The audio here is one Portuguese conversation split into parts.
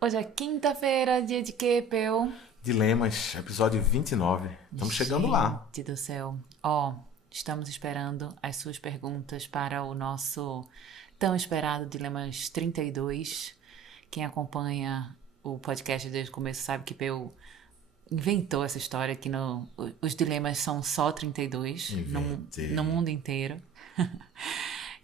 Hoje é quinta-feira, dia de quê, Peu? Dilemas, episódio 29. Estamos chegando lá. Gente do céu. Estamos esperando as suas perguntas para o nosso tão esperado Dilemas 32. Quem acompanha o podcast desde o começo sabe que Peu inventou essa história que os dilemas são só 32 no Inventei. mundo inteiro.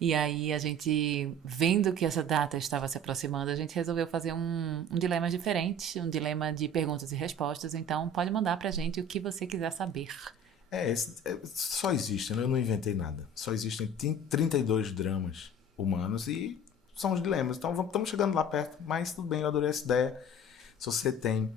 E aí a gente, vendo que essa data estava se aproximando, a gente resolveu fazer um dilema diferente, um dilema de perguntas e respostas. Então pode mandar pra gente o que você quiser saber. Só existem, né? Eu não inventei nada. Só existem 32 dramas humanos e são os dilemas. Então estamos chegando lá perto, mas tudo bem, eu adorei essa ideia. Se você tem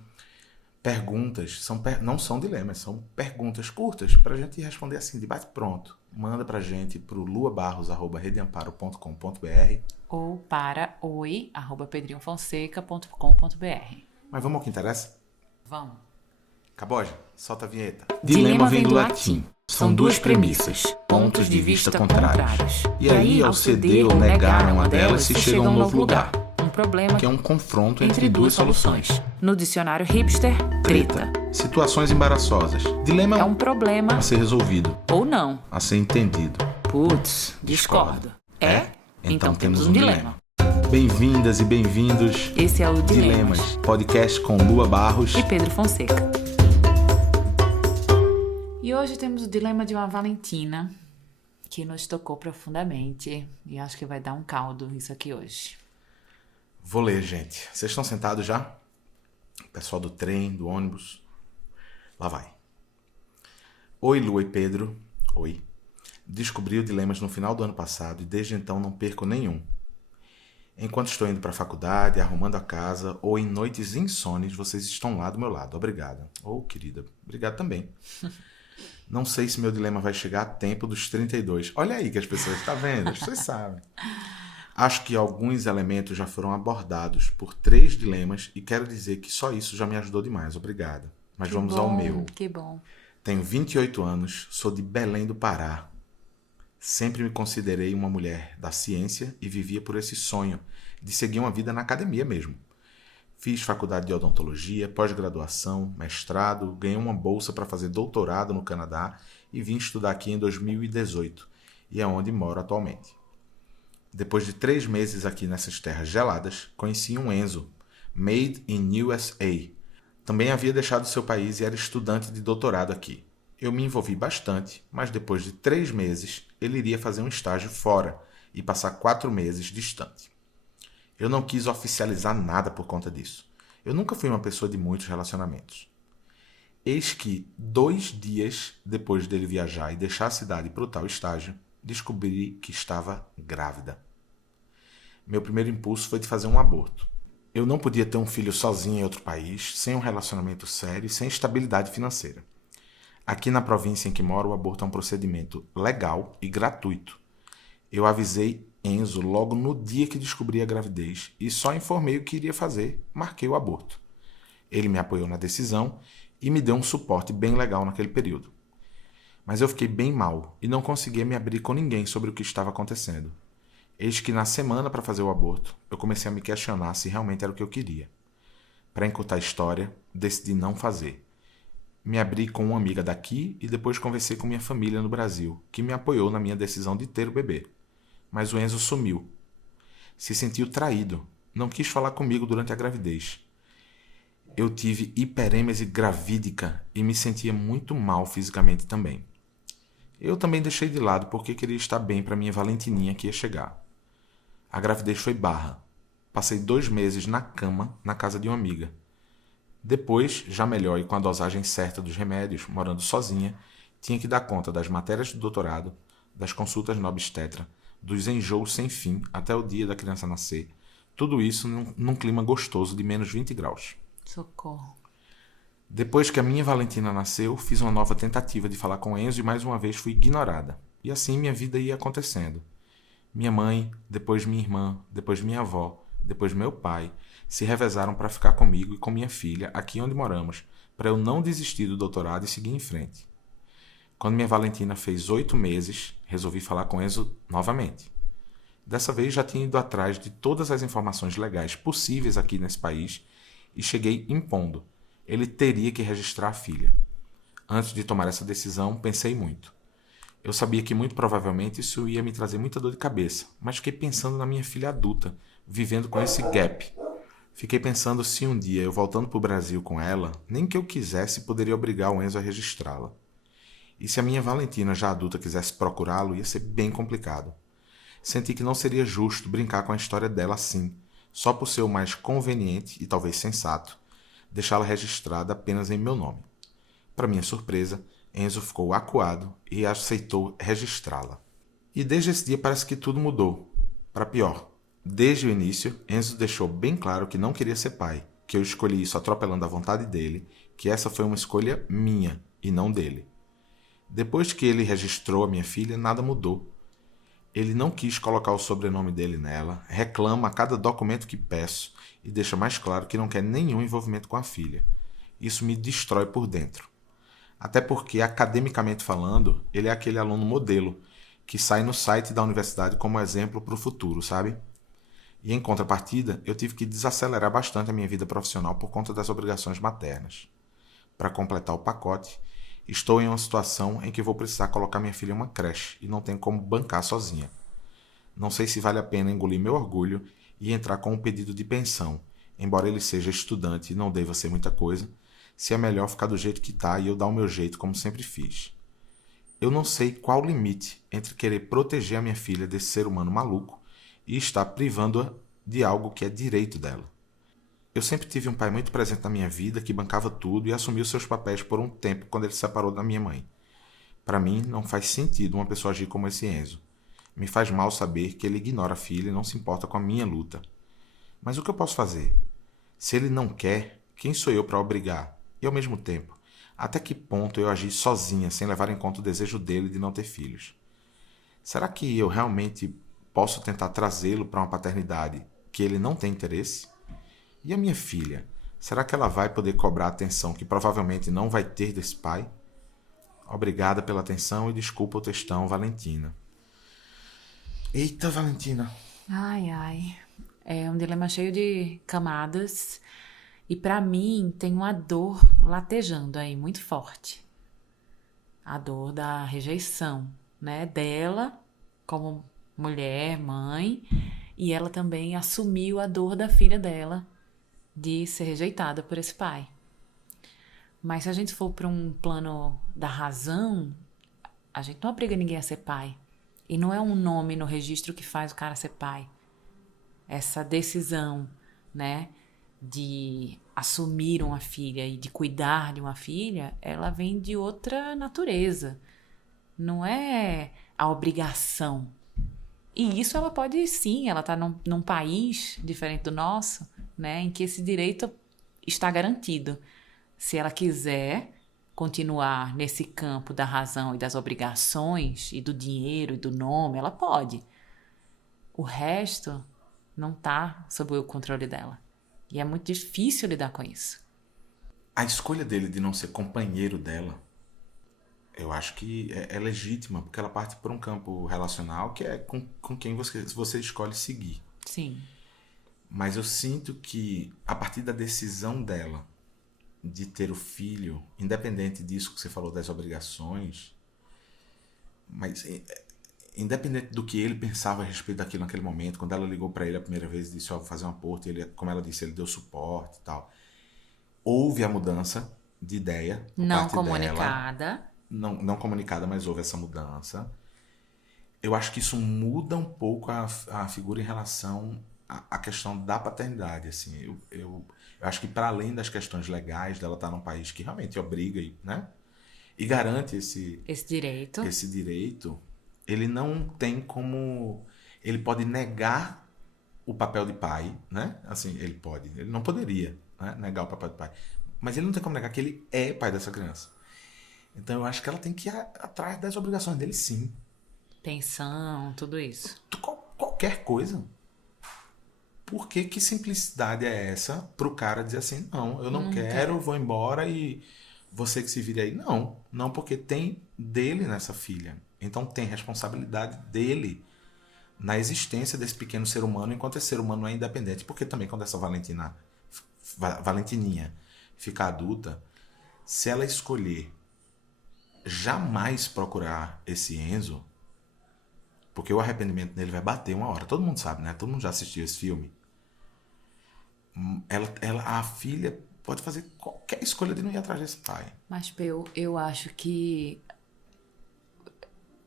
perguntas, não são dilemas, são perguntas curtas para a gente responder assim, de bate pronto. Manda pra gente pro luabarros@redeamparo.com.br. Ou para oi@pedrinhofonseca.com.br. Mas vamos ao que interessa? Vamos. Caboja, solta a vinheta. Dilema vem do latim. São duas premissas, pontos de vista contrários. E aí, ao ceder ou negar uma delas, se chega a um novo lugar, Um problema que é um confronto entre duas soluções. No dicionário hipster, treta. Situações embaraçosas. Dilema É um problema a ser resolvido, ou não. a ser entendido. Putz, discordo. É? Então temos um dilema. Bem-vindas e bem-vindos. Esse é o Dilemas. Podcast com Lua Barros. E Pedro Fonseca. E hoje temos o dilema de uma Valentina que nos tocou profundamente e acho que vai dar um caldo isso aqui hoje. Vou ler, gente. Vocês estão sentados já? Pessoal do trem, do ônibus. Lá vai. Oi, Lua e Pedro. Oi. Descobri o Dilemas no final do ano passado e desde então não perco nenhum. Enquanto estou indo para a faculdade, arrumando a casa ou em noites insones, vocês estão lá do meu lado. Obrigada. Querida. Obrigado também. Não sei se meu dilema vai chegar a tempo dos 32. Olha aí que as pessoas estão vendo, vocês sabem. Acho que alguns elementos já foram abordados por 3 dilemas e quero dizer que só isso já me ajudou demais. Obrigado. Mas vamos ao meu. Que bom. Tenho 28 anos, sou de Belém do Pará. Sempre me considerei uma mulher da ciência e vivia por esse sonho de seguir uma vida na academia mesmo. Fiz faculdade de odontologia, pós-graduação, mestrado, ganhei uma bolsa para fazer doutorado no Canadá e vim estudar aqui em 2018, e é onde moro atualmente. Depois de 3 meses aqui nessas terras geladas, conheci um Enzo, made in USA. Também havia deixado seu país e era estudante de doutorado aqui. Eu me envolvi bastante, mas depois de 3 meses, ele iria fazer um estágio fora e passar 4 meses distante. Eu não quis oficializar nada por conta disso. Eu nunca fui uma pessoa de muitos relacionamentos. Eis que, 2 dias depois dele viajar e deixar a cidade para o tal estágio, descobri que estava grávida. Meu primeiro impulso foi de fazer um aborto. Eu não podia ter um filho sozinho em outro país, sem um relacionamento sério e sem estabilidade financeira. Aqui na província em que moro, o aborto é um procedimento legal e gratuito. Eu avisei Enzo logo no dia que descobri a gravidez e só informei o que iria fazer, marquei o aborto. Ele me apoiou na decisão e me deu um suporte bem legal naquele período. Mas eu fiquei bem mal e não conseguia me abrir com ninguém sobre o que estava acontecendo. Eis que na semana para fazer o aborto, eu comecei a me questionar se realmente era o que eu queria. Para encurtar a história, decidi não fazer. Me abri com uma amiga daqui e depois conversei com minha família no Brasil, que me apoiou na minha decisão de ter o bebê. Mas o Enzo sumiu. Se sentiu traído. Não quis falar comigo durante a gravidez. Eu tive hiperêmese gravídica e me sentia muito mal fisicamente também. Eu também deixei de lado porque queria estar bem para minha Valentininha que ia chegar. A gravidez foi barra. Passei 2 meses na cama na casa de uma amiga. Depois, já melhor e com a dosagem certa dos remédios, morando sozinha, tinha que dar conta das matérias do doutorado, das consultas no obstetra, dos enjoos sem fim até o dia da criança nascer. Tudo isso num clima gostoso de menos 20 graus. Socorro. Depois que a minha Valentina nasceu, fiz uma nova tentativa de falar com Enzo e mais uma vez fui ignorada. E assim minha vida ia acontecendo. Minha mãe, depois minha irmã, depois minha avó, depois meu pai, se revezaram para ficar comigo e com minha filha aqui onde moramos, para eu não desistir do doutorado e seguir em frente. Quando minha Valentina fez 8 meses, resolvi falar com Enzo novamente. Dessa vez já tinha ido atrás de todas as informações legais possíveis aqui nesse país e cheguei impondo. Ele teria que registrar a filha. Antes de tomar essa decisão, pensei muito. Eu sabia que muito provavelmente isso ia me trazer muita dor de cabeça, mas fiquei pensando na minha filha adulta, vivendo com esse gap. Fiquei pensando se um dia eu voltando para o Brasil com ela, nem que eu quisesse poderia obrigar o Enzo a registrá-la. E se a minha Valentina já adulta quisesse procurá-lo, ia ser bem complicado. Senti que não seria justo brincar com a história dela assim, só por ser o mais conveniente e talvez sensato, deixá-la registrada apenas em meu nome. Para minha surpresa, Enzo ficou acuado e aceitou registrá-la. E desde esse dia parece que tudo mudou, para pior. Desde o início, Enzo deixou bem claro que não queria ser pai, que eu escolhi isso atropelando a vontade dele, que essa foi uma escolha minha e não dele. Depois que ele registrou a minha filha, nada mudou. Ele não quis colocar o sobrenome dele nela, reclama a cada documento que peço e deixa mais claro que não quer nenhum envolvimento com a filha. Isso me destrói por dentro. Até porque, academicamente falando, ele é aquele aluno modelo, que sai no site da universidade como exemplo para o futuro, sabe? E em contrapartida, eu tive que desacelerar bastante a minha vida profissional por conta das obrigações maternas. Para completar o pacote, estou em uma situação em que vou precisar colocar minha filha em uma creche e não tenho como bancar sozinha. Não sei se vale a pena engolir meu orgulho e entrar com um pedido de pensão, embora ele seja estudante e não deva ser muita coisa, se é melhor ficar do jeito que tá e eu dar o meu jeito como sempre fiz. Eu não sei qual o limite entre querer proteger a minha filha desse ser humano maluco e estar privando-a de algo que é direito dela. Eu sempre tive um pai muito presente na minha vida que bancava tudo e assumiu seus papéis por um tempo quando ele se separou da minha mãe. Para mim, não faz sentido uma pessoa agir como esse Enzo. Me faz mal saber que ele ignora a filha e não se importa com a minha luta. Mas o que eu posso fazer? Se ele não quer, quem sou eu para obrigar? E ao mesmo tempo, até que ponto eu agi sozinha sem levar em conta o desejo dele de não ter filhos? Será que eu realmente posso tentar trazê-lo para uma paternidade que ele não tem interesse? E a minha filha? Será que ela vai poder cobrar a atenção que provavelmente não vai ter desse pai? Obrigada pela atenção e desculpa o textão, Valentina. Eita, Valentina. Ai, ai. É um dilema cheio de camadas. E pra mim tem uma dor latejando aí, muito forte. A dor da rejeição, né? Dela como mulher, mãe. E ela também assumiu a dor da filha dela de ser rejeitada por esse pai. Mas se a gente for para um plano da razão, a gente não obriga ninguém a ser pai. E não é um nome no registro que faz o cara ser pai. Essa decisão, né, de assumir uma filha e de cuidar de uma filha, ela vem de outra natureza. Não é a obrigação. E isso ela pode sim, ela está num país diferente do nosso, né, em que esse direito está garantido. Se ela quiser continuar nesse campo da razão e das obrigações e do dinheiro e do nome, ela pode. O resto não está sob o controle dela. E é muito difícil lidar com isso. A escolha dele de não ser companheiro dela, eu acho que é legítima, porque ela parte por um campo relacional que é com quem você escolhe seguir. Sim. Mas eu sinto que, a partir da decisão dela de ter o filho, independente disso que você falou das obrigações, mas independente do que ele pensava a respeito daquilo naquele momento, quando ela ligou para ele a primeira vez e disse, ó, vou fazer um aborto, e ele, como ela disse, ele deu suporte e tal. Houve a mudança de ideia por Não parte comunicada. dela. Não comunicada, mas houve essa mudança. Eu acho que isso muda um pouco a figura em relação à questão da paternidade. Assim, eu acho que para além das questões legais dela estar num país que realmente obriga, né, e garante esse direito, ele não tem como... Ele pode negar o papel de pai, né? Assim, ele não poderia, né, negar o papel de pai. Mas ele não tem como negar que ele é pai dessa criança. Então eu acho que ela tem que ir atrás das obrigações dele, sim. Pensão, tudo isso. Qualquer coisa. Por que simplicidade é essa pro cara dizer assim, não, eu não quero, vou embora e você que se vire aí? Não, porque tem dele nessa filha. Então tem responsabilidade dele na existência desse pequeno ser humano enquanto esse ser humano é independente. Porque também quando essa Valentininha ficar adulta, se ela escolher jamais procurar esse Enzo, porque o arrependimento dele vai bater uma hora. Todo mundo sabe, né? Todo mundo já assistiu esse filme. A filha pode fazer qualquer escolha de não ir atrás desse pai. Mas, Peu, eu acho que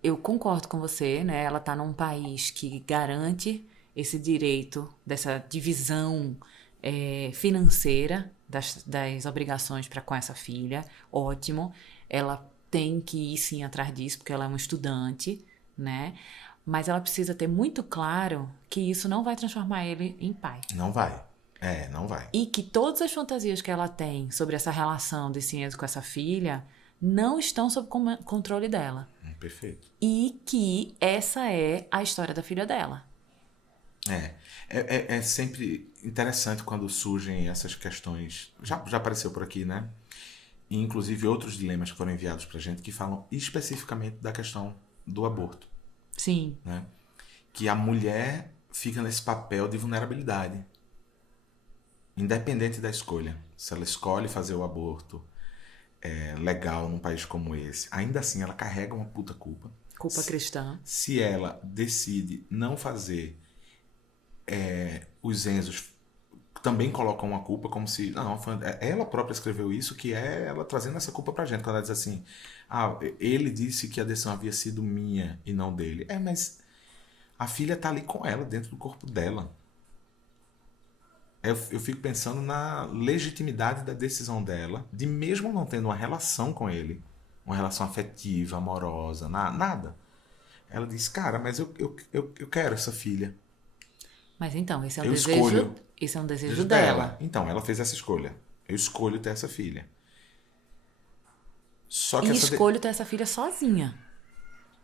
eu concordo com você, né? Ela tá num país que garante esse direito dessa divisão financeira das obrigações para com essa filha. Ótimo. Ela tem que ir sim atrás disso, porque ela é uma estudante, né? Mas ela precisa ter muito claro que isso não vai transformar ele em pai. Não vai. Não vai. E que todas as fantasias que ela tem sobre essa relação desse Enzo com essa filha não estão sob controle dela. Perfeito. E que essa é a história da filha dela. É sempre interessante quando surgem essas questões. Já apareceu por aqui, né? E, inclusive, outros dilemas que foram enviados pra gente que falam especificamente da questão do aborto. Sim. Né? Que a mulher fica nesse papel de vulnerabilidade. Independente da escolha. Se ela escolhe fazer o aborto legal num país como esse, ainda assim ela carrega uma puta culpa. Culpa cristã. Se ela decide não fazer, os Enzos também colocam uma culpa, como se... Não, ela própria escreveu isso, que é ela trazendo essa culpa pra gente. Quando ela diz assim, ele disse que a decisão havia sido minha e não dele. Mas a filha tá ali com ela, dentro do corpo dela. Eu fico pensando na legitimidade da decisão dela, de mesmo não tendo uma relação com ele, uma relação afetiva, amorosa, nada. Ela diz, cara, mas eu quero essa filha. Mas então, esse é um Eu desejo. escolho. Esse é um desejo dela. Então, ela fez essa escolha. Eu escolho ter essa filha. Só que E escolho ter essa filha sozinha.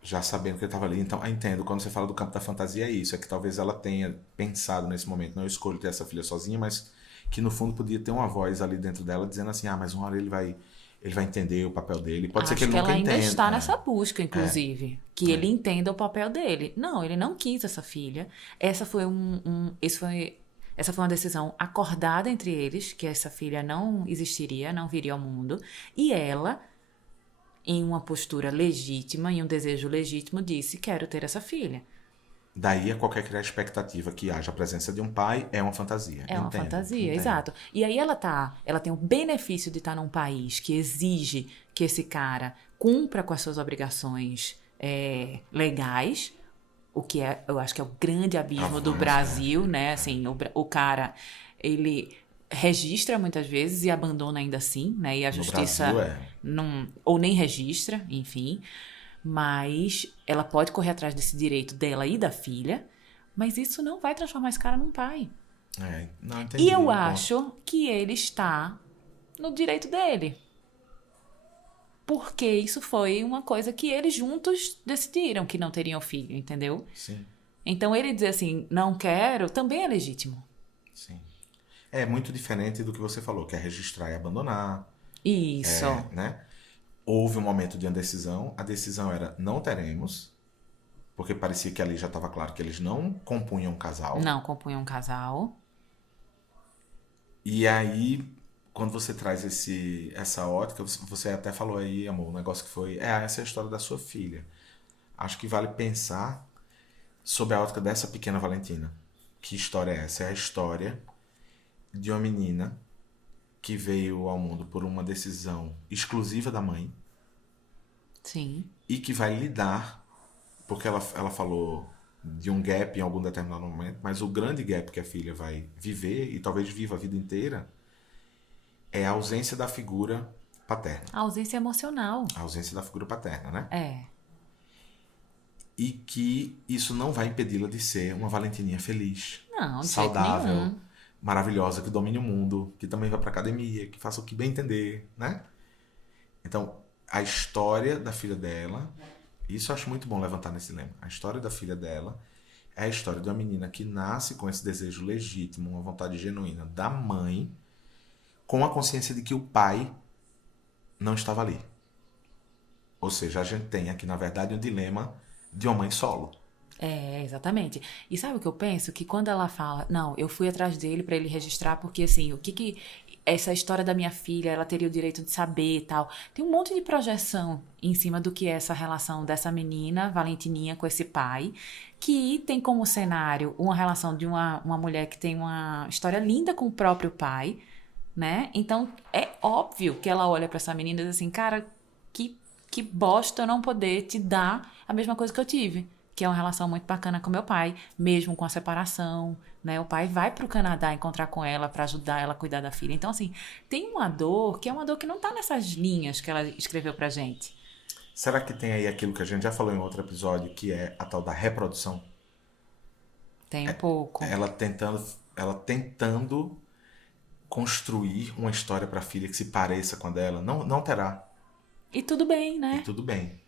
Já sabendo que ele estava ali. Então, eu entendo. Quando você fala do campo da fantasia, é isso. É que talvez ela tenha pensado nesse momento, não, eu escolho ter essa filha sozinha, mas que no fundo podia ter uma voz ali dentro dela dizendo assim, mas uma hora ele vai entender o papel dele. Pode ser que ele nunca entenda. Acho que ela ainda está nessa busca, inclusive. Que ele entenda o papel dele. Não, ele não quis essa filha. Essa foi essa foi uma decisão acordada entre eles, que essa filha não existiria, não viria ao mundo. E ela, em uma postura legítima, em um desejo legítimo, disse, quero ter essa filha. Daí a qualquer expectativa que haja a presença de um pai é uma fantasia. É uma fantasia, exato. E aí ela tem o benefício de estar num país que exige que esse cara cumpra com as suas obrigações legais, o que eu acho que é o grande abismo do Brasil, né? Assim, o cara, ele registra muitas vezes e abandona ainda assim, né? E a justiça não, ou nem registra, enfim. Mas ela pode correr atrás desse direito dela e da filha, mas isso não vai transformar esse cara num pai. Não entendi. E eu acho que ele está no direito dele. Porque isso foi uma coisa que eles juntos decidiram que não teriam filho, entendeu? Sim. Então ele dizer assim, não quero, também é legítimo. Sim. É muito diferente do que você falou, que é registrar e abandonar. Isso. Né? Houve um momento de indecisão, a decisão era não teremos, porque parecia que ali já estava claro que eles não compunham um casal. Não compunham um casal. E aí, quando você traz essa ótica, você até falou aí, amor, um negócio que foi, essa é a história da sua filha. Acho que vale pensar sobre a ótica dessa pequena Valentina. Que história é essa? É a história de uma menina que veio ao mundo por uma decisão exclusiva da mãe. Sim. E que vai lidar, porque ela falou de um gap em algum determinado momento, mas o grande gap que a filha vai viver, e talvez viva a vida inteira, é a ausência da figura paterna. A ausência emocional. A ausência da figura paterna, né? É. E que isso não vai impedi-la de ser uma Valentininha feliz. Não, de saudável, jeito nenhum. Maravilhosa, que domine o mundo, que também vai pra academia, que faça o que bem entender, né? Então, a história da filha dela, isso eu acho muito bom levantar nesse lema. A história da filha dela é a história de uma menina que nasce com esse desejo legítimo, uma vontade genuína da mãe, com a consciência de que o pai não estava ali. Ou seja, a gente tem aqui, na verdade, um dilema de uma mãe solo. Exatamente. E sabe o que eu penso? Que quando ela fala, não, eu fui atrás dele pra ele registrar, porque assim, o que que essa história da minha filha, ela teria o direito de saber e tal. Tem um monte de projeção em cima do que é essa relação dessa menina, Valentininha, com esse pai, que tem como cenário uma relação de uma mulher que tem uma história linda com o próprio pai, né? Então, é óbvio que ela olha pra essa menina e diz assim, cara, que, que bosta eu não poder te dar a mesma coisa que eu tive. Que é uma relação muito bacana com meu pai, mesmo com a separação, né? O pai vai pro Canadá encontrar com ela pra ajudar ela a cuidar da filha. Então, assim, tem uma dor que é uma dor que não tá nessas linhas que ela escreveu pra gente. Será que tem aí aquilo que a gente já falou em outro episódio, que é a tal da reprodução? Tem um pouco. Ela tentando construir uma história para a filha que se pareça com a dela. Não, não terá. E tudo bem, E né? tudo bem.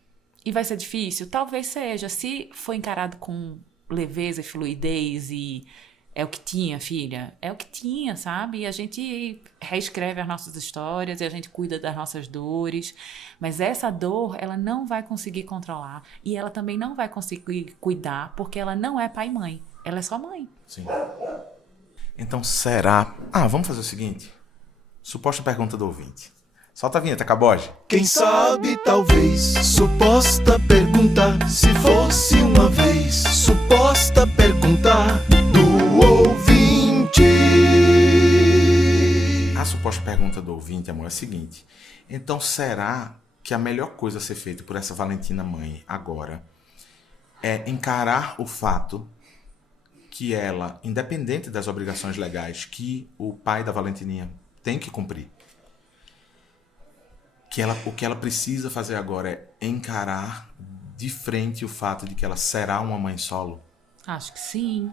E vai ser difícil? Talvez seja. Se for encarado com leveza e fluidez e é o que tinha, filha, é o que tinha, sabe? E a gente reescreve as nossas histórias e a gente cuida das nossas dores. Mas essa dor, ela não vai conseguir controlar. E ela também não vai conseguir cuidar porque ela não é pai e mãe. Ela é só mãe. Sim. Então será... vamos fazer o seguinte. Suposta pergunta do ouvinte. Solta a vinheta, Caboge. Quem sabe, talvez, suposta pergunta, se fosse uma vez, suposta pergunta do ouvinte. A suposta pergunta do ouvinte, amor, é a seguinte. Então será que a melhor coisa a ser feita por essa Valentina mãe agora é encarar o fato que ela, independente das obrigações legais que o pai da Valentininha tem que cumprir, o que ela precisa fazer agora é encarar de frente o fato de que ela será uma mãe solo? Acho que sim.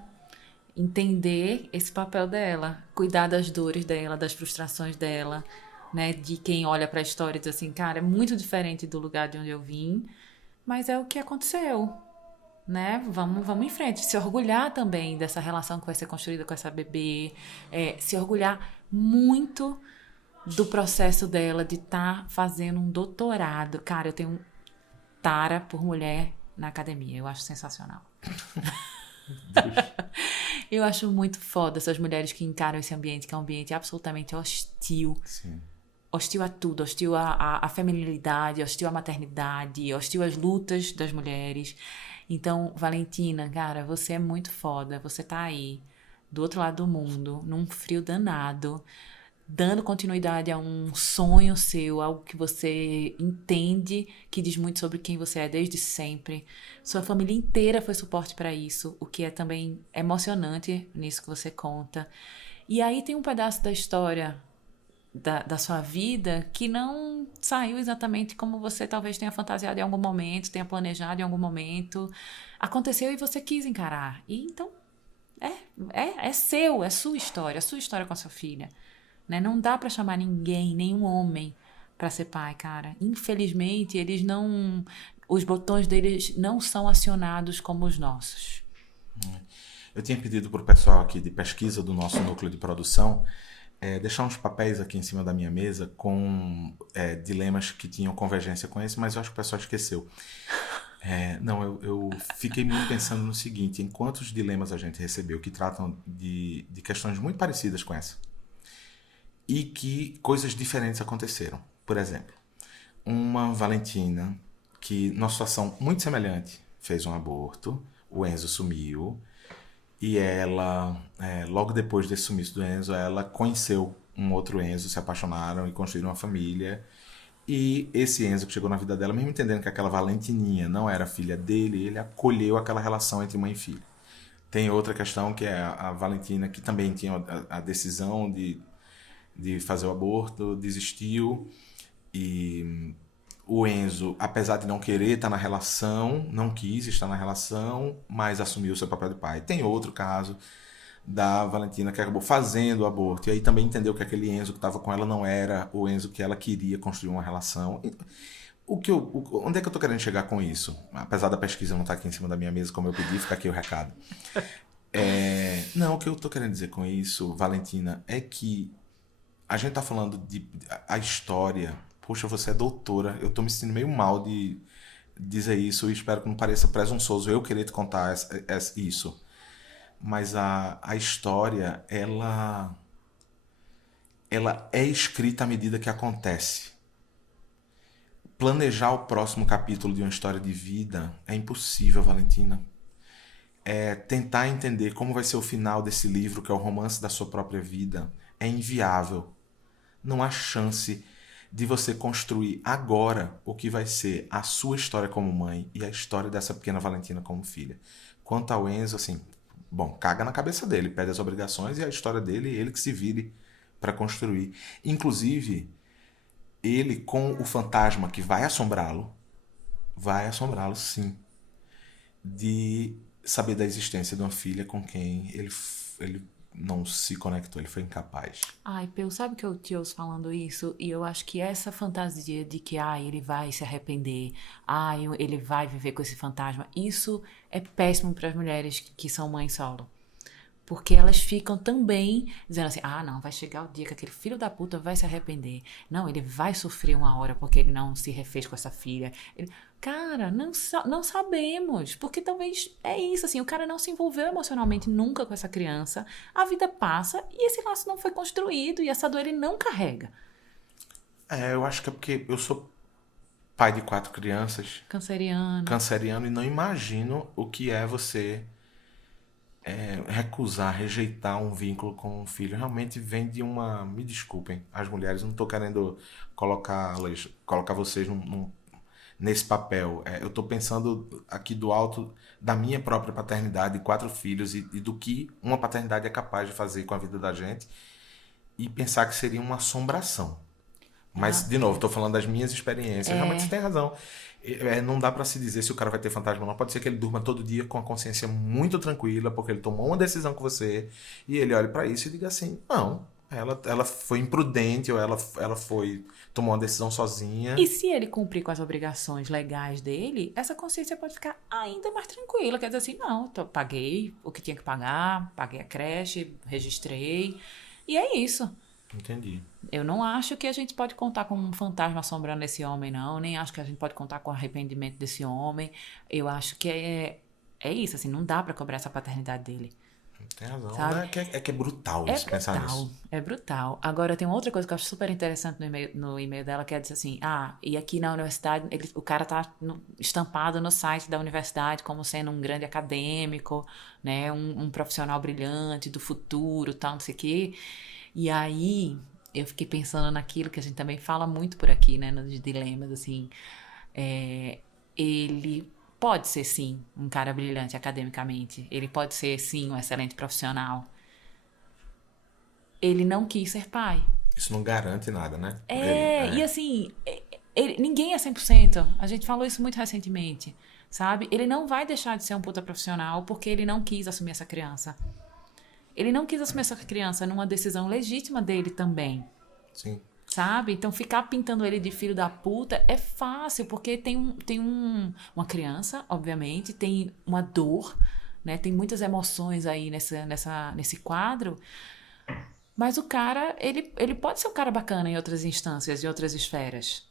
Entender esse papel dela, cuidar das dores dela, das frustrações dela, né? De quem olha pra história e diz assim, cara, é muito diferente do lugar de onde eu vim, mas é o que aconteceu, né? Vamos em frente. Se orgulhar também dessa relação que vai ser construída com essa bebê, se orgulhar muito do processo dela de estar fazendo um doutorado. Cara, eu tenho tara por mulher na academia. Eu acho sensacional. Eu acho muito foda essas mulheres que encaram esse ambiente, que é um ambiente absolutamente hostil. Sim. Hostil a tudo, hostil à feminilidade, hostil à maternidade, hostil às lutas das mulheres. Então, Valentina, cara, você é muito foda. Você tá aí, do outro lado do mundo, num frio danado, dando continuidade a um sonho seu, algo que você entende, que diz muito sobre quem você é desde sempre. Sua família inteira foi suporte para isso, o que é também emocionante nisso que você conta. E aí tem um pedaço da história da sua vida que não saiu exatamente como você talvez tenha fantasiado em algum momento, tenha planejado em algum momento. Aconteceu e você quis encarar. E então, é seu, é sua história com a sua filha. Né? Não dá pra chamar ninguém, nenhum homem, pra ser pai, cara. Infelizmente, eles não... Os botões deles não são acionados como os nossos. Eu tinha pedido pro pessoal aqui de pesquisa do nosso núcleo de produção deixar uns papéis aqui em cima da minha mesa com dilemas que tinham convergência com esse, mas eu acho que o pessoal esqueceu. Eu fiquei muito pensando no seguinte, em quantos dilemas a gente recebeu que tratam de questões muito parecidas com essa. E que coisas diferentes aconteceram. Por exemplo, uma Valentina que, numa situação muito semelhante, fez um aborto, o Enzo sumiu, e ela, logo depois desse sumiço do Enzo, ela conheceu um outro Enzo, se apaixonaram e construíram uma família. E esse Enzo que chegou na vida dela, mesmo entendendo que aquela Valentininha não era filha dele, ele acolheu aquela relação entre mãe e filha. Tem outra questão que é a Valentina, que também tinha a decisão de fazer o aborto, desistiu, e o Enzo, apesar de não querer estar na relação, não quis estar na relação, mas assumiu o seu papel de pai. Tem outro caso da Valentina que acabou fazendo o aborto, e aí também entendeu que aquele Enzo que estava com ela não era o Enzo que ela queria construir uma relação. Onde é que eu estou querendo chegar com isso? Apesar da pesquisa não estar aqui em cima da minha mesa, como eu pedi, fica aqui o recado. Não, o que eu estou querendo dizer com isso, Valentina, é que a gente tá falando a história. Poxa, você é doutora. Eu tô me sentindo meio mal de dizer isso e espero que não pareça presunçoso eu querer te contar isso. Mas a história, ela é escrita à medida que acontece. Planejar o próximo capítulo de uma história de vida é impossível, Valentina. Tentar entender como vai ser o final desse livro, que é o romance da sua própria vida, é inviável. Não há chance de você construir agora o que vai ser a sua história como mãe e a história dessa pequena Valentina como filha. Quanto ao Enzo, assim, bom, caga na cabeça dele, pede as obrigações e a história dele, ele que se vire para construir. Inclusive, ele com o fantasma que vai assombrá-lo sim, de saber da existência de uma filha com quem ele não se conectou, ele foi incapaz. Ai, Peu, sabe que eu te ouço falando isso? E eu acho que essa fantasia de que ele vai se arrepender, ele vai viver com esse fantasma, isso é péssimo para as mulheres que são mães solo. Porque elas ficam também dizendo assim, não, vai chegar o dia que aquele filho da puta vai se arrepender. Não, ele vai sofrer uma hora porque ele não se refez com essa filha. Cara, não sabemos. Porque talvez é isso, assim, o cara não se envolveu emocionalmente nunca com essa criança. A vida passa e esse laço não foi construído e essa dor ele não carrega. Eu acho que é porque eu sou pai de 4 crianças. Canceriano e não imagino o que é você... recusar, rejeitar um vínculo com um filho. Realmente vem de uma... Me desculpem, as mulheres, não estou querendo colocar vocês nesse papel. Eu estou pensando aqui do alto da minha própria paternidade, 4 filhos e do que uma paternidade é capaz de fazer com a vida da gente e pensar que seria uma assombração. Mas, de novo, estou falando das minhas experiências. Realmente você tem razão. Não dá pra se dizer se o cara vai ter fantasma ou não. Pode ser que ele durma todo dia com a consciência muito tranquila, porque ele tomou uma decisão com você, e ele olhe pra isso e diga assim, não, ela foi imprudente, ou ela tomou uma decisão sozinha. E se ele cumprir com as obrigações legais dele, essa consciência pode ficar ainda mais tranquila. Quer dizer assim, não, paguei o que tinha que pagar, paguei a creche, registrei, e é isso. Entendi. Eu não acho que a gente pode contar com um fantasma assombrando esse homem, não. Nem acho que a gente pode contar com o arrependimento desse homem. Eu acho que é isso, assim, não dá pra cobrar essa paternidade dele. Tem razão. É que é brutal isso, pensar nisso. É brutal. Agora, tem uma outra coisa que eu acho super interessante no e-mail dela, que é dizer assim, e aqui na universidade, o cara tá estampado no site da universidade como sendo um grande acadêmico, né, um profissional brilhante do futuro, tal, não sei o quê. E aí, eu fiquei pensando naquilo que a gente também fala muito por aqui, né, nos dilemas, assim, ele pode ser, sim, um cara brilhante academicamente, ele pode ser, sim, um excelente profissional. Ele não quis ser pai. Isso não garante nada, né? E assim, ninguém é 100%, a gente falou isso muito recentemente, sabe? Ele não vai deixar de ser um puta profissional porque ele não quis assumir essa criança. Ele não quis assumir essa criança numa decisão legítima dele também. Sim. Sabe? Então, ficar pintando ele de filho da puta é fácil, porque tem uma criança, obviamente, tem uma dor, né? Tem muitas emoções aí nesse quadro. Mas o cara, ele pode ser um cara bacana em outras instâncias, em outras esferas.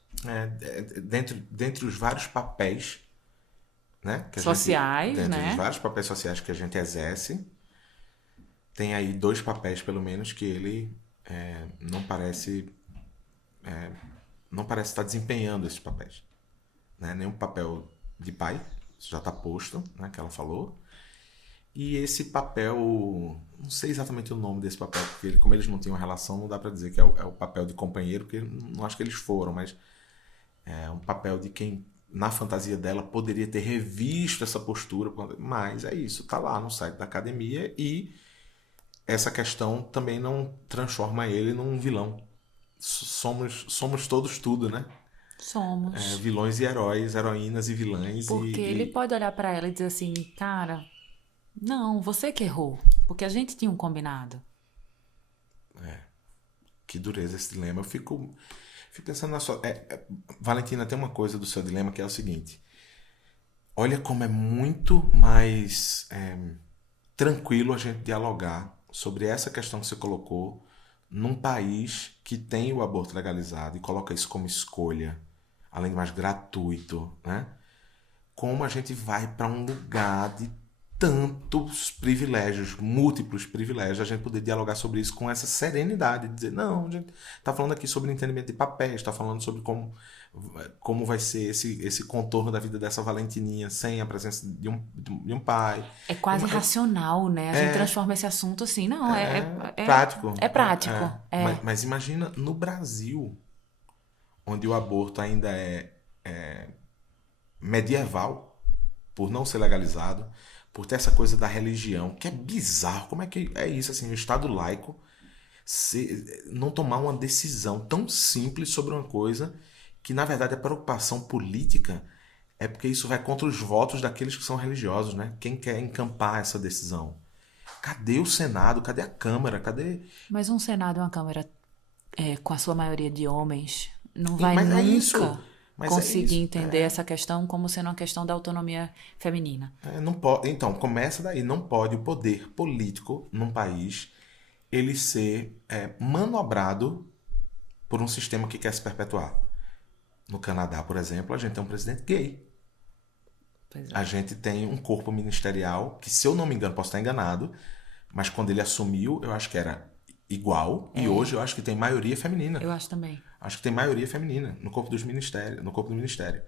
Dentre os vários papéis, né? Sociais, né? Dentre os vários papéis sociais que a gente exerce, tem aí 2 papéis, pelo menos, que ele não parece estar desempenhando esses papéis. Né? Nenhum papel de pai, isso já está posto, né, que ela falou. E esse papel, não sei exatamente o nome desse papel, porque como eles não tinham relação, não dá para dizer que é o papel de companheiro, porque não acho que eles foram, mas é um papel de quem, na fantasia dela, poderia ter revisto essa postura, mas é isso, tá lá no site da academia e essa questão também não transforma ele num vilão. Somos todos tudo, né? Somos. Vilões e heróis, heroínas e vilãs. Porque ele pode olhar pra ela e dizer assim, cara, não, você que errou, porque a gente tinha um combinado. Que dureza esse dilema. Eu fico pensando na sua... Valentina, tem uma coisa do seu dilema que é o seguinte. Olha como é muito mais tranquilo a gente dialogar sobre essa questão que você colocou num país que tem o aborto legalizado e coloca isso como escolha, além de mais gratuito, né? como a gente vai para um lugar de tantos privilégios, múltiplos privilégios, a gente poder dialogar sobre isso com essa serenidade, dizer, não, a gente está falando aqui sobre entendimento de papéis, está falando sobre como vai ser esse contorno da vida dessa Valentininha sem a presença de um pai. É quase racional, né? A gente transforma esse assunto assim, não, prático. É prático. Mas imagina no Brasil, onde o aborto ainda é medieval, por não ser legalizado, por ter essa coisa da religião, que é bizarro. Como é que é isso, assim, o Estado laico não tomar uma decisão tão simples sobre uma coisa que, na verdade, a preocupação política é porque isso vai contra os votos daqueles que são religiosos, né? Quem quer encampar essa decisão? Cadê o Senado? Cadê a Câmara? Mas um Senado e uma Câmara com a sua maioria de homens não vai Mas nunca é isso. conseguir entender essa questão como sendo uma questão da autonomia feminina. Não pode. Então, começa daí. Não pode o poder político num país ele ser manobrado por um sistema que quer se perpetuar. No Canadá, por exemplo, a gente tem um presidente gay. Pois é. A gente tem um corpo ministerial que, se eu não me engano, posso estar enganado, mas quando ele assumiu, eu acho que era igual, e hoje eu acho que tem maioria feminina. Eu acho também. Acho que tem maioria feminina no corpo do ministério.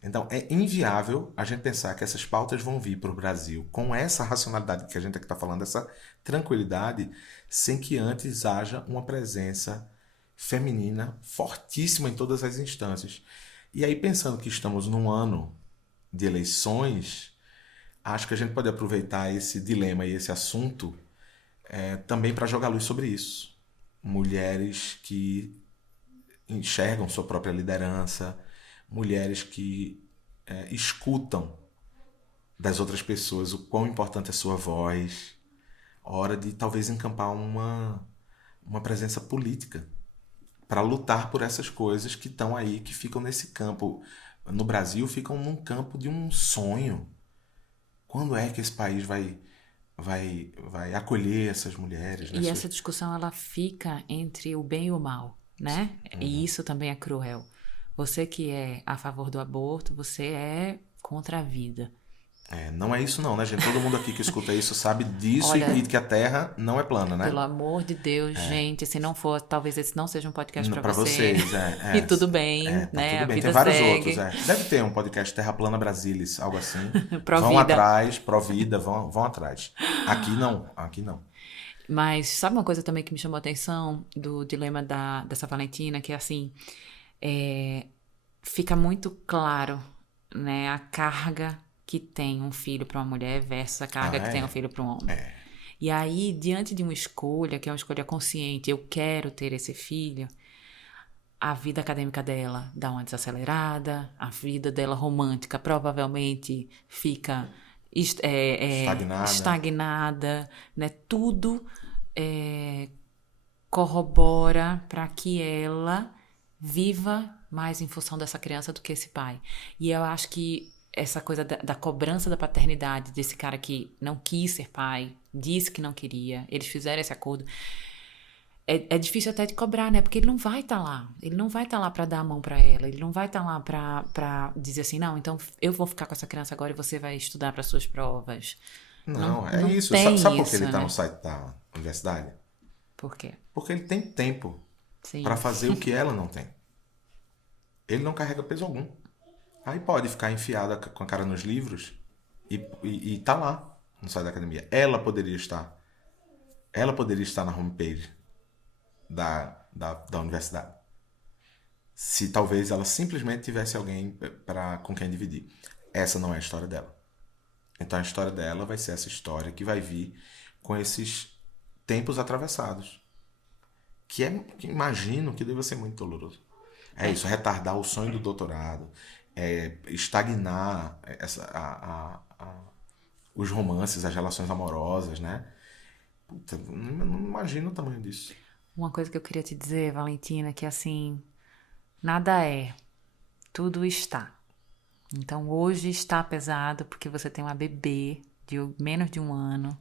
Então, é inviável a gente pensar que essas pautas vão vir para o Brasil com essa racionalidade que a gente aqui está falando, essa tranquilidade, sem que antes haja uma presença feminina fortíssima em todas as instâncias. E aí, pensando que estamos num ano de eleições, acho que a gente pode aproveitar esse dilema e esse assunto também para jogar luz sobre isso. Mulheres que enxergam sua própria liderança, mulheres que escutam das outras pessoas o quão importante é a sua voz, hora de talvez encampar uma presença política para lutar por essas coisas que estão aí, que ficam nesse campo. No Brasil, ficam num campo de um sonho. Quando é que esse país vai acolher essas mulheres? E essa discussão, ela fica entre o bem e o mal, né? E isso também é cruel. Você que é a favor do aborto, você é contra a vida. Não é isso não, né, gente? Todo mundo aqui que escuta isso sabe disso. Olha, e que a Terra não é plana, né? Pelo amor de Deus, gente, se não for, talvez esse não seja um podcast Pra para vocês. E tudo bem, tá né? Tudo bem. A vida Tem vários segue. outros. Deve ter um podcast Terra Plana Brasilis, algo assim. Pró-vida. Vão atrás, pró-vida, vão atrás. Aqui não. Mas sabe uma coisa também que me chamou a atenção do dilema dessa Valentina, que é assim, fica muito claro, né, a carga que tem um filho para uma mulher versus a carga que tem um filho para um homem. E aí, diante de uma escolha, que é uma escolha consciente, eu quero ter esse filho, a vida acadêmica dela dá uma desacelerada, a vida dela romântica provavelmente fica estagnada, né? Tudo corrobora para que ela viva mais em função dessa criança do que esse pai. E eu acho que essa coisa da cobrança da paternidade desse cara que não quis ser pai, disse que não queria, eles fizeram esse acordo, é difícil até de cobrar, né? Porque ele não vai estar lá. Ele não vai estar lá para dar a mão para ela. Ele não vai estar lá para dizer assim, não, então eu vou ficar com essa criança agora e você vai estudar para suas provas. Não, isso. Tem Sabe por isso, que ele está né? no site da universidade? Por quê? Porque ele tem tempo Sim. para fazer o que ela não tem. Ele não carrega peso algum. Aí pode ficar enfiada com a cara nos livros e tá lá no site da academia. Ela poderia estar na homepage da universidade. Se talvez ela simplesmente tivesse alguém com quem dividir. Essa não é a história dela. Então a história dela vai ser essa história que vai vir com esses tempos atravessados. Que imagino que deva ser muito doloroso. Isso, retardar o sonho do doutorado, estagnar os romances, as relações amorosas, né? Puta, não imagino o tamanho disso. Uma coisa que eu queria te dizer, Valentina, que assim, nada é, tudo está. Então hoje está pesado porque você tem uma bebê de menos de 1 ano.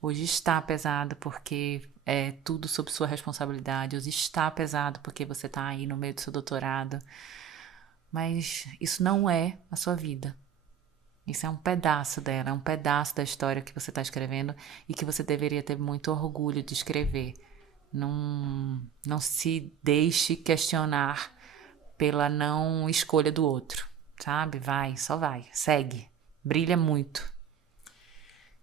Hoje está pesado porque é tudo sob sua responsabilidade. Hoje está pesado porque você está aí no meio do seu doutorado. Mas isso não é a sua vida. Isso é um pedaço dela, é um pedaço da história que você está escrevendo e que você deveria ter muito orgulho de escrever. Não se deixe questionar pela não escolha do outro, sabe? Só vai, segue, brilha muito.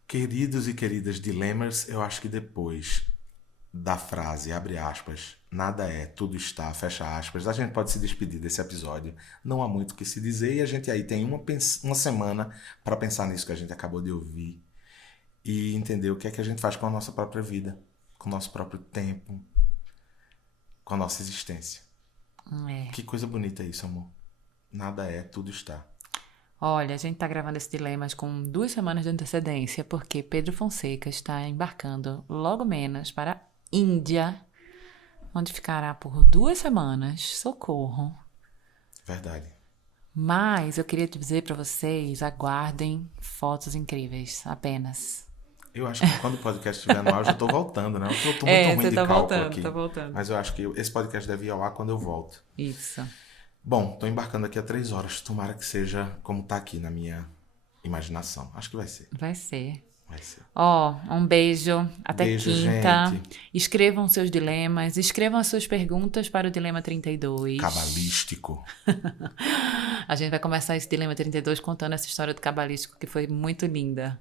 Queridos e queridas dilemas, eu acho que depois da frase, abre aspas, nada é, tudo está, fecha aspas, a gente pode se despedir desse episódio. Não há muito o que se dizer e a gente aí tem uma semana para pensar nisso que a gente acabou de ouvir e entender o que é que a gente faz com a nossa própria vida, com o nosso próprio tempo, com a nossa existência. Que coisa bonita isso, amor. Nada é, tudo está. Olha, a gente tá gravando esse Dilemas com 2 semanas de antecedência, porque Pedro Fonseca está embarcando logo menos para a Índia, onde ficará por 2 semanas. Socorro. Verdade. Mas eu queria dizer para vocês, aguardem fotos incríveis, apenas. Eu acho que quando o podcast estiver no ar, eu já tô voltando, né? Eu tô muito ruim de cálculo aqui. Tá voltando. Mas eu acho que esse podcast deve ir ao ar quando eu volto. Isso. Bom, tô embarcando aqui há 3 horas. Tomara que seja como tá aqui na minha imaginação. Acho que vai ser. Vai ser. Vai ser. Um beijo. Até Beijo, quinta. gente. Escrevam seus dilemas. Escrevam as suas perguntas para o Dilema 32. Cabalístico. A gente vai começar esse Dilema 32 contando essa história do cabalístico que foi muito linda.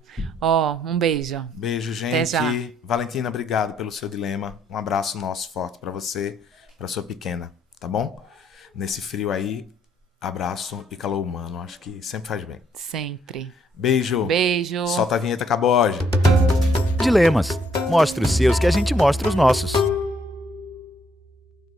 Um beijo. Beijo, Até gente. já. Valentina, obrigado pelo seu dilema. Um abraço nosso forte pra você, pra sua pequena, tá bom? Nesse frio aí, abraço e calor humano. Acho que sempre faz bem. Sempre. Beijo. Beijo. Solta a vinheta, Caboge. Dilemas. Mostre os seus que a gente mostra os nossos.